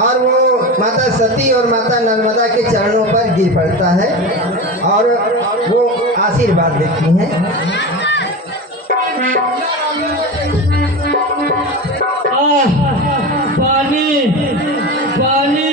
और वो माता सती और माता नर्मदा के चरणों पर गिर पड़ता है और वो आशीर्वाद देती हैं। पानी पानी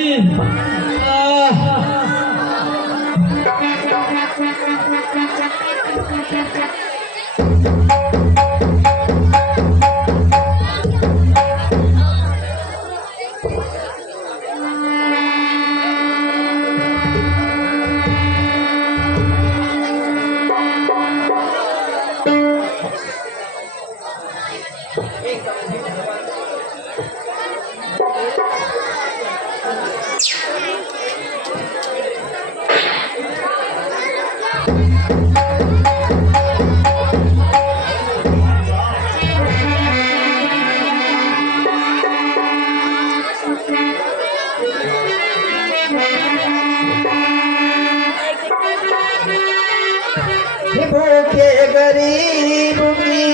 भूखे गरीब की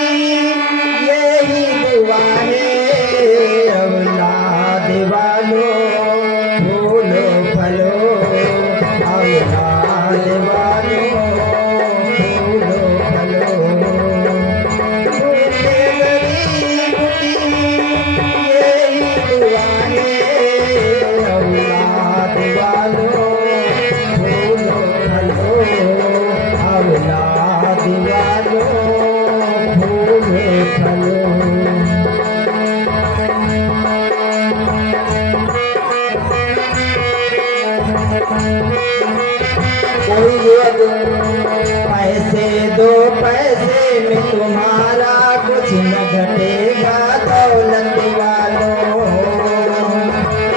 यही दुआ है, औलाद वालों फूलो फलो, औलाद वालों फूलो फलो। भूखे गरीब की यही दुआ है, औलाद वालों फूलो फलो, औलाद वालों फूलो फलो। कोई युवक पैसे दो, पैसे में तुम्हारा कुछ न घटेगा दौलत वालों।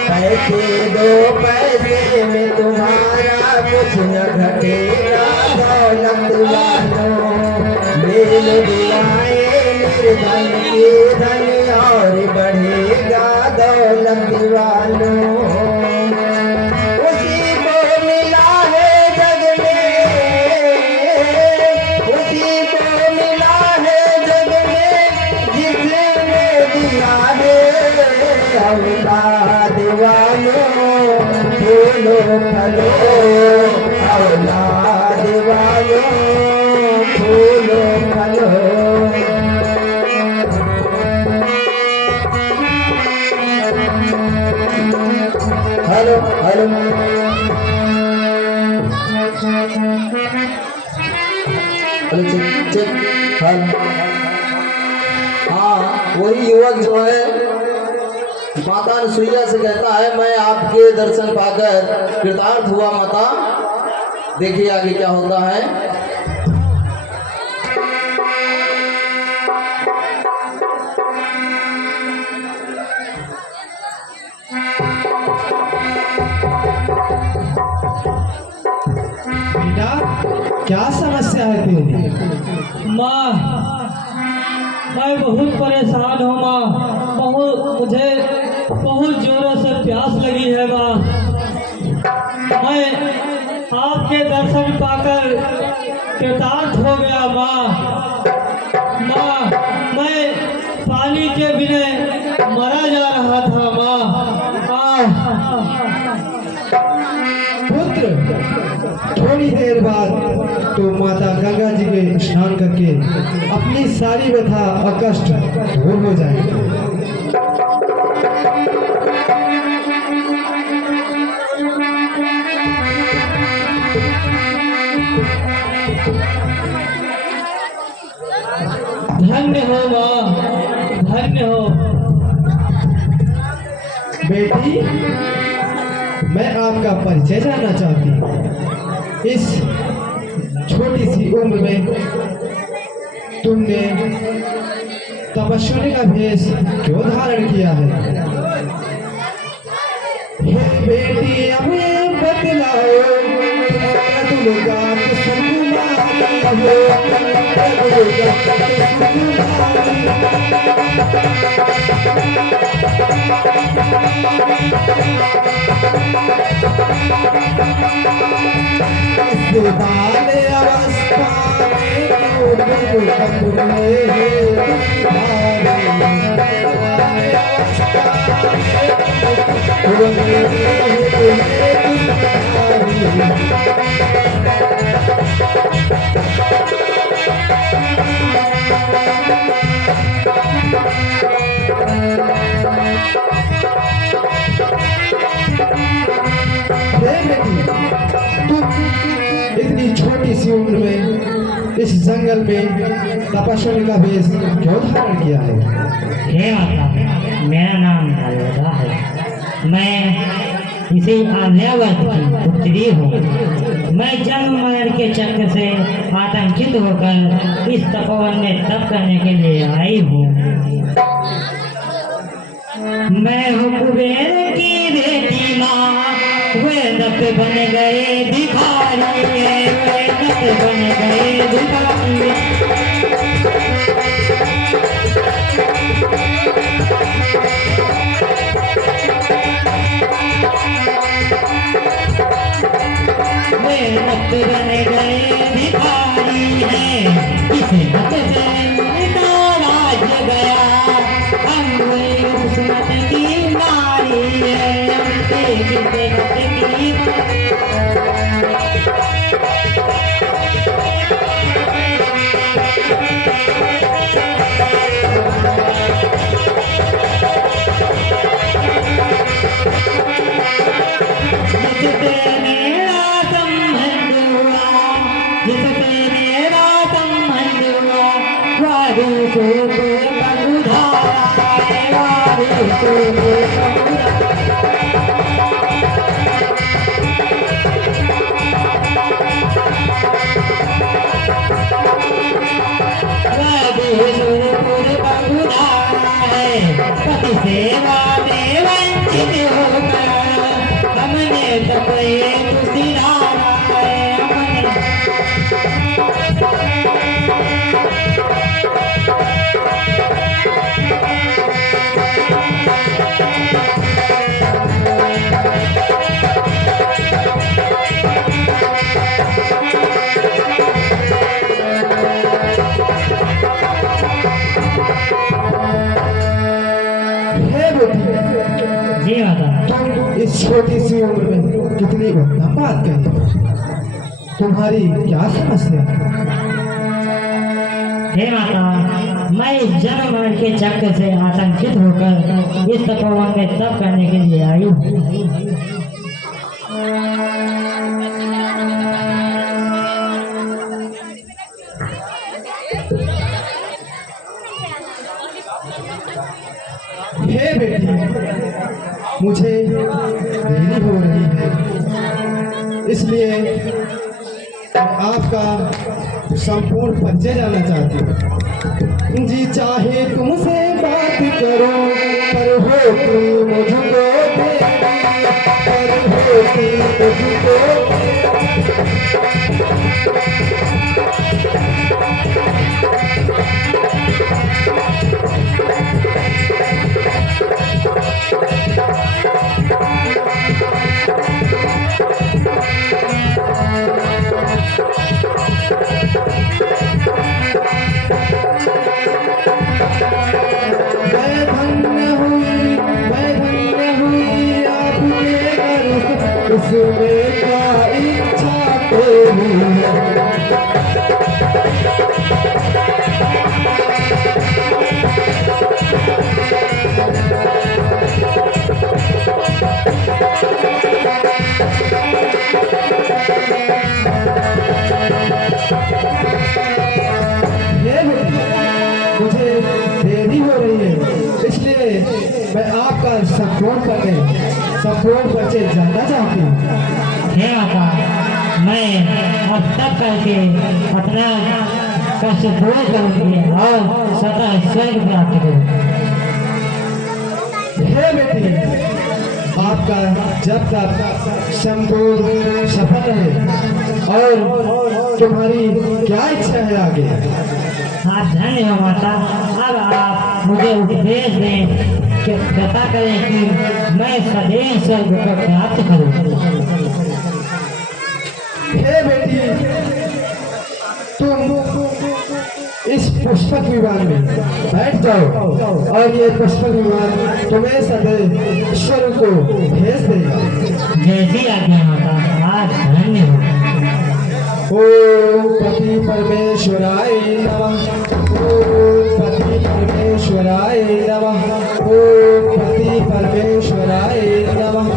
पैसे दो, पैसे में तुम्हारा कुछ न घटेगा दौलत वालों। ले लो दुआएं निर्धन के धन और बढ़ेगा दौलत वालों। उसी को मिला है जग में, उसी को मिला है जग में जिसने दिया है, औलाद वालों फूलो फलो, औलाद वालों फूलो फलो। Hello hello check check. हाँ, वही युवक जो है माता अनुसुईया से कहता है मैं आपके दर्शन पाकर कृतार्थ हुआ माता। देखिए आगे क्या होता है। बेटा क्या समस्या है तेरी? माँ, मैं बहुत परेशान हूँ माँ। मुझे बहुत जोरों से प्यास लगी है माँ। मैं आपके दर्शन पाकर कृतार्थ हो गया माँ। माँ, मैं पानी के बिना मरा जा रहा था माँ। पुत्र, थोड़ी देर बाद तो माता गंगा जी के स्नान करके अपनी सारी व्यथा और कष्ट दूर हो जाएगी। धन्य हो माँ, धन्य हो। बेटी, मैं आपका परिचय जानना चाहती हूँ। इस छोटी सी उम्र में तुमने तपस्विनी का भेष क्यों धारण किया है? हे बेटी हमें बतलाओ, तुम गात अवस्था इतनी छोटी सी उम्र में इस जंगल में तपस्या का वेश क्यों धारण किया है? हे माता, मेरा नाम नर्मदा है। मैं इसी आर्यावर्त की पुत्री हूँ। मैं जन्म मरण के चक्र से आतंकित होकर इस तपोवन में तप करने के लिए आई हूँ। मैं हूँ कुबेर की बेटी माँ, वे नट बन गए भिखारी, वे नट बन गए भिखारी। वे नट बन गए भिखारी हैं, इस नट से इनका राज्य गया। हम वे उस नट की नारी है, हमसे किसे नट की जिससे मेरा संबंध हुआ, जिससे मेरा संबंध हुआ, वादू को बंधुधारा है, वादू को पति सेवा में वंचित होकर हमने तपये तुझी धारा है, हमने जी माता। तुम इस छोटी सी उम्र में कितनी उत्तम बात कही। तुम्हारी क्या समस्या है? हे माता, मैं इस जन्म मरण के चक्र से आतंकित होकर इस तपोवन में तप करने के लिए आई हूँ। हे बेटी, मुझे देरी हो रही है, इसलिए मैं आपका संपूर्ण परिचय जानना चाहती हूँ। जी चाहे तुमसे बात करो, पर हो तुम मुझको पर हो तुम मुझको उसमें क्या इच्छा तेरी है। मुझे देरी हो रही है, इसलिए मैं आपका संपूर्ण परिचय जानना चाहती हूँ। हे माता, मैं अब तक करके अपना कष्ट दूर करूँगी और सदा स्वर्ग प्राप्त करूँगी। हे बेटी, आपका जब तक संपूर्ण सफल है और तुम्हारी क्या इच्छा है आगे? आप धन्य हो माता। अब आप मुझे उपदेश दें कि पता करें कि मैं सदैव स्वर्ग को प्राप्त करूं। हे बेटी, तुम इस पुष्पक विमान में बैठ जाओ और ये पुष्पक विमान तुम्हें सदैव ईश्वर को भेज देगा। जैसी आज्ञा माता, आज धन्य हो। ओम पति परमेश्वराय नमः। ओम पति परमेश्वराय नमः। ओम पति परमेश्वराय नमः।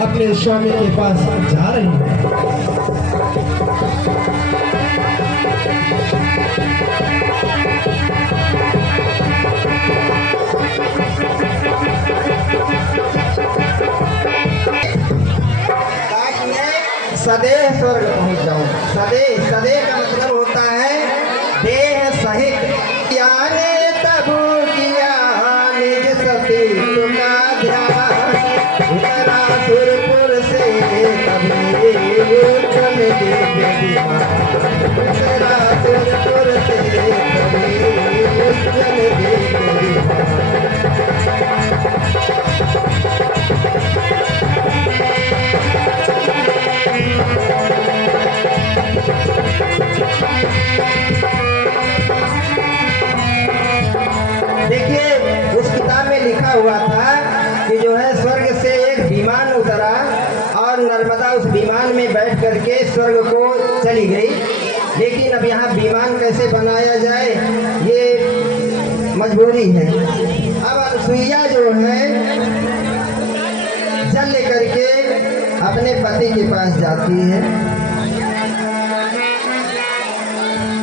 अपने स्वामी के पास जा रही है। सदैव स्वर्ग पहुंच जाऊं। सदैव सदैव का मतलब होता है देह सहित। याने तबु किया निज सती तुका ध्यान, उतरा सुरपुर से कभी चल दे विमान। उतरा सुरपुर से कभी चल दे विमान। देखिए उस किताब में लिखा हुआ था कि जो है स्वर्ग से एक विमान उतरा और नर्मदा उस विमान में बैठ करके स्वर्ग को चली गई। लेकिन अब यहाँ विमान कैसे बनाया जाए ये मजबूरी है। अब अनसुईया जो है जल लेकर के अपने पति के पास जाती है।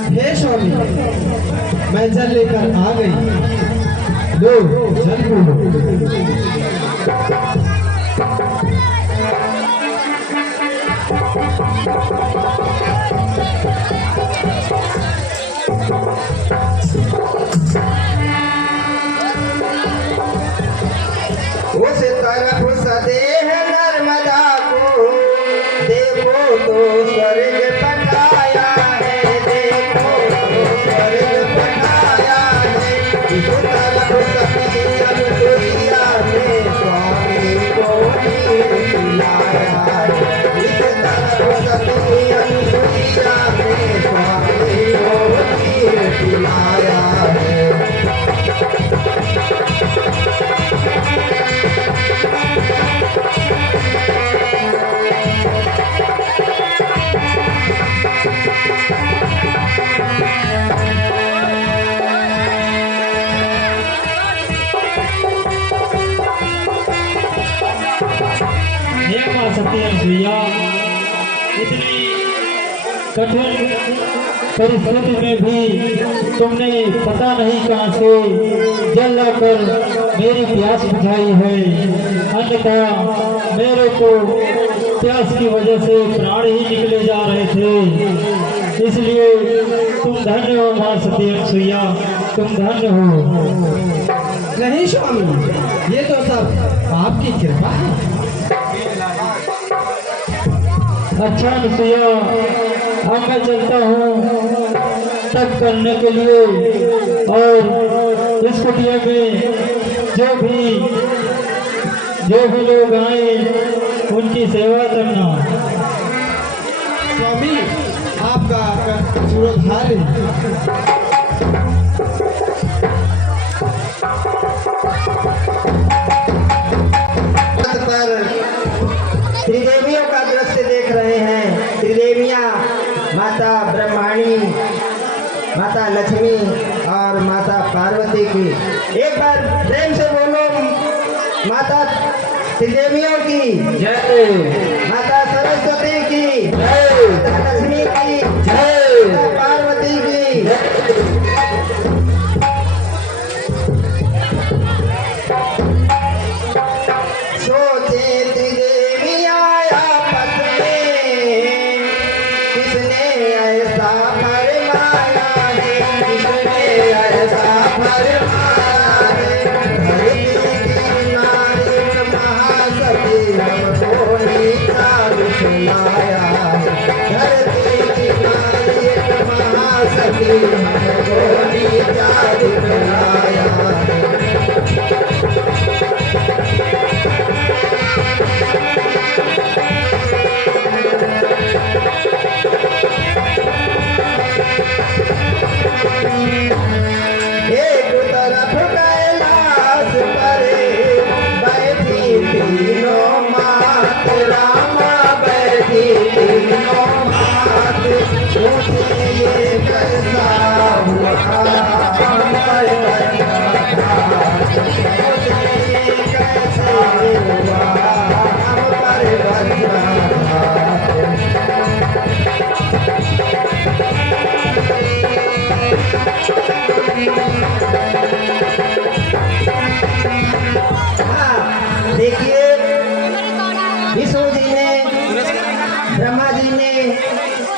हे स्वामी, मैं जल लेकर आ गई। लो जल लो। उस तरफ सदेह नर्मदा को देखो तो स्वर्ग पटाया है। देखो तो स्वर्ग पटाया है। इस तरफ सती अनुसुईया ने स्वामी को नीर पिलाया है। इस तरफ सती अनुसुईया ने स्वामी को नीर पिलाया है। हे माँ सती अनुसुईया, इतनी कठिन परिस्थिति में भी तुमने पता नहीं कहाँ से जल लाकर मेरी प्यास बुझाई है। अन्यथा मेरे को प्यास की वजह से प्राण ही निकले जा रहे थे। इसलिए तुम धन्य हो माँ सती अनुसुईया, तुम धन्य हो। नहीं स्वामी, ये तो सब आपकी कृपा है। अच्छा अनुसुईया, अब मैं चलता हूँ तप करने के लिए, और इस कुटिया में जो भी लोग आए उनकी सेवा करना। स्वामी, आपका सूरधारी पर त्रिदेवियों का दृश्य देख रहे हैं। त्रिदेवियां माता ब्रह्माणी, माता लक्ष्मी और माता पार्वती की। एक बार प्रेम से बोलो, माता त्रिदेवियों की जय, माता सरस्वती की जय, माता लक्ष्मी की जय, माता पार्वती की। सोचे त्रिदेवियां आपस में, किसने ऐसा फरमाया। देखिए विष्णु जी ने, ब्रह्मा जी ने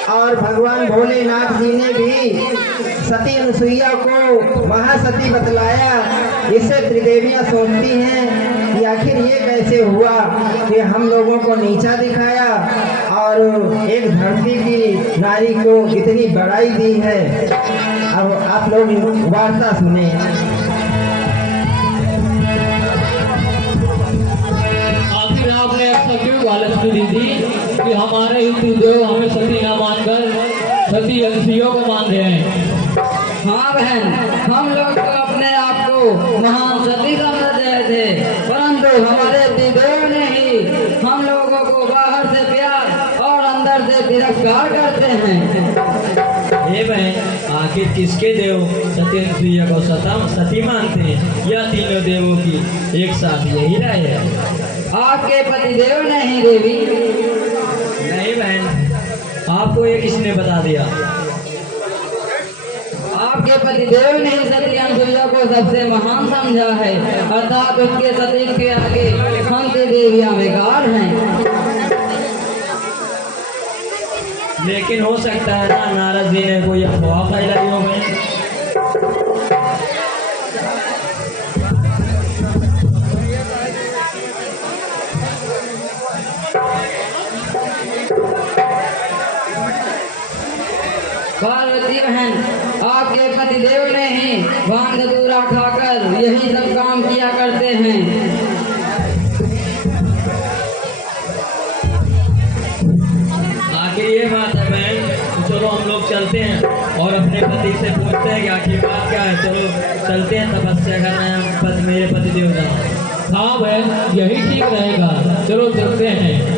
और भगवान भोलेनाथ जी ने भी सती अनुसुईया को महासती बतलाया। इससे त्रिदेवियां सोचती हैं कि आखिर ये कैसे हुआ कि हम लोगों को नीचा दिखाया और एक धरती की नारी को इतनी बड़ाई दी है। अब आप लोग वार्ता सुने। आखिर आपने ऐसा क्यों गालत की दी थी कि हमारे हिंदू देव हमें सती न मानकर सती अनुसुईया को मान रहे हैं? हाँ बहन, हम लोग तो अपने आप को महान सती समझ रहे थे, परंतु हमारे देव ने ही हम लोगों को बाहर से प्यार और अंदर से तिरस्कार करते हैं। हे बहन, आखिर किसके देव सती अनुसुईया को सती मानते हैं या तीनों देवों की एक साथ यही राय है? आपके पति देव नहीं देवी। नहीं बहन, आपको ये किसने बता दिया? आपके पति देव ने ही सती अनुसुईया को सबसे महान समझा है, अर्थात उसके सती के आगे हम देवियां बेकार हैं। लेकिन हो सकता है ना नारद जी ने कोई अफवाह फैलाई हो गई। पार्वती बहन, आपके पति देव ने ही भांग धतूरा खाकर यही सब काम किया करते हैं। आखिर ये बात है बहन, तो चलो हम लोग चलते हैं और अपने पति से पूछते हैं कि आखिर बात क्या है। चलो चलते हैं तपस्या करना मेरे पति देव का। हाँ बहन, यही ठीक रहेगा, चलो चलते हैं।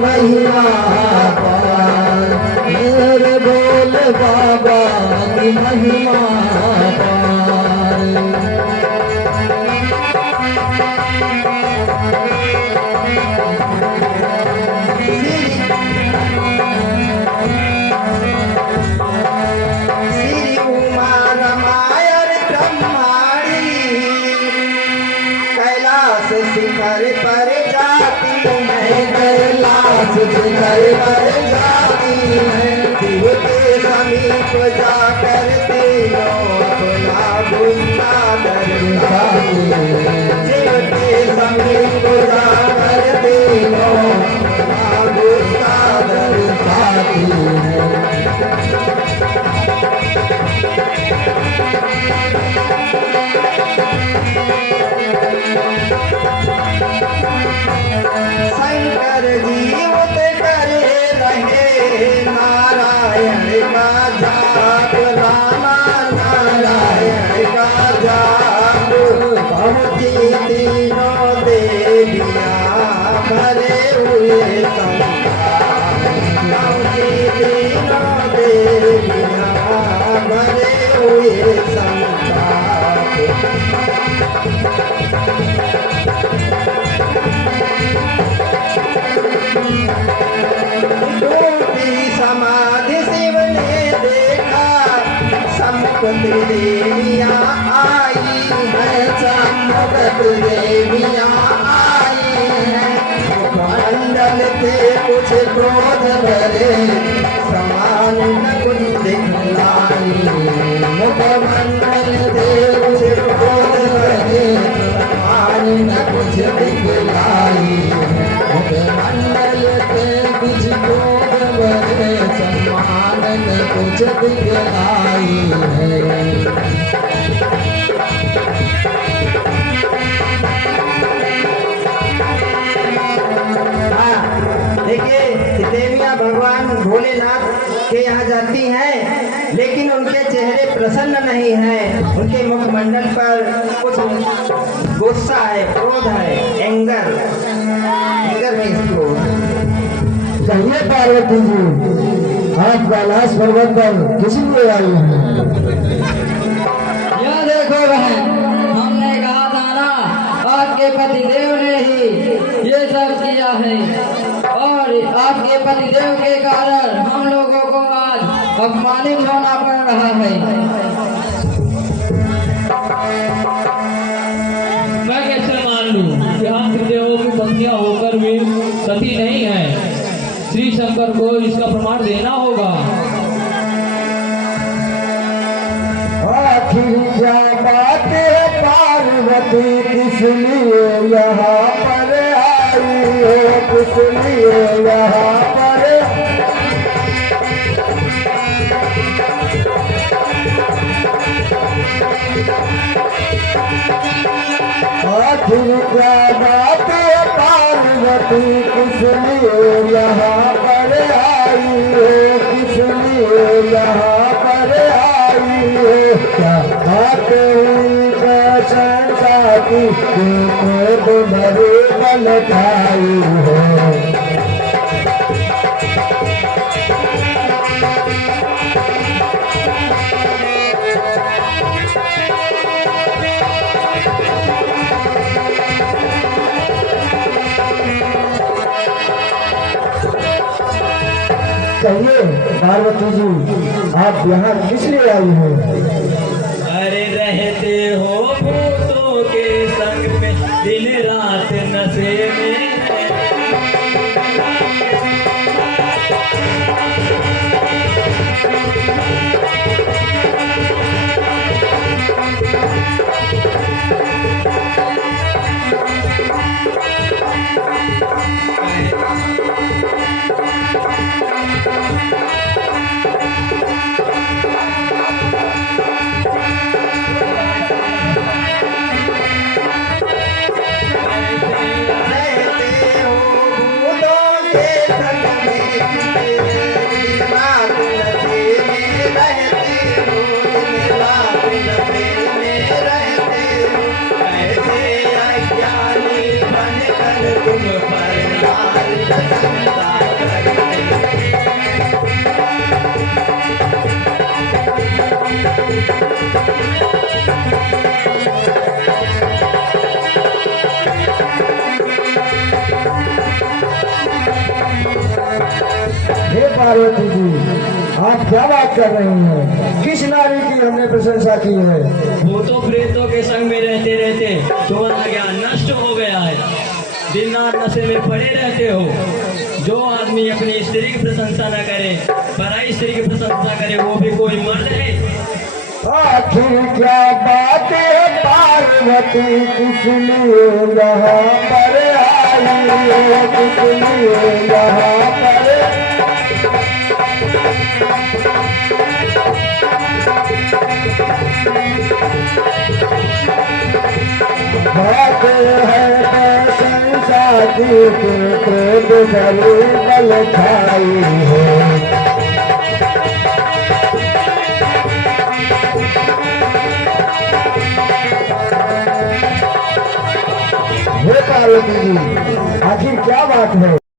महिमा पार, मेरे भोले बाबा की महिमा पार। श्री उमा रमायण ब्रह्माणी कैलाश शिखर पर जाती है, कैलाश शिखर पर जाती है, शिव के समीप जाकर तीनों अपना गुस्तादर साथी शिव के समीप जाकर तीनों गुस्तादर साथी शंकर जीवत करे रहे नारायण का जाप रामा नारायण का जाप पहुँची तीनों देवियाँ भरे हुए संसार पहुँची तीनों देवियाँ भरे हुए संसार टूटी समाधि शिव ने देखा सम्मुख देवियाँ आई है सम्मुख देवियाँ आई है मंडल थे कुछ क्रोध भरे समान न कुछ दिखलाई मुखमंडल थे कुछ क्रोध भरे समान न कुछ दिखलाई मुखमंडल थे कुछ क्रोध भरे समान न कुछ दिखलाई है देखिए देवियाँ भगवान भोलेनाथ के यहाँ जाती हैं लेकिन उनके चेहरे प्रसन्न नहीं हैं उनके मुखमंडल पर कुछ गुस्सा है क्रोध है एंगर में इसको कहिए पार्वती जी आप कैलाश पर्वत पर किस लिए आई हैं? यह देखो बहन, हमने कहा था ना आपके पतिदेव ने ही ये सब किया है और आपके पतिदेव के कारण हम लोगों को आज अपमानित होना पड़ रहा है। मैं कैसे मान लूं कि आप त्रिदेवों की पत्नियां होकर भी सती नहीं है? श्री शंकर को इसका प्रमाण देना होगा। आखिर क्या बात है पार्वती किस लिए यहाँ पर आई हो किस लिए यहाँ पर आखिर क्या बात है पार्वती किस लिए यहाँ पर आई हो किस लिए यहाँ पर आई हो क्या बात हुई शंका की क्रोध भरे बल खाई हो कहिए पार्वती जी आप यहाँ किस लिए आई हो? अरे रहते हो भूतों के संग में दिन रात नशे में पार्वती जी आप क्या बात कर रही हैं? किस नारी की हमने प्रशंसा की है? भूतों प्रेतों के संग में रहते रहते तुम्हारा ज्ञान नष्ट हो गया है। दिन रात नशे में पड़े रहते हो। जो आदमी अपनी स्त्री की प्रशंसा न करे, पराई स्त्री की प्रशंसा करे, वो भी कोई मर्द है। आखिर क्या बात है पार्वती किस लिए यहाँ पर आई है, किस लिए यहाँ पर बात है प्रशंसा की क्रोध भरी बल छाई है। हे पार्वती जी, आखिर क्या बात है?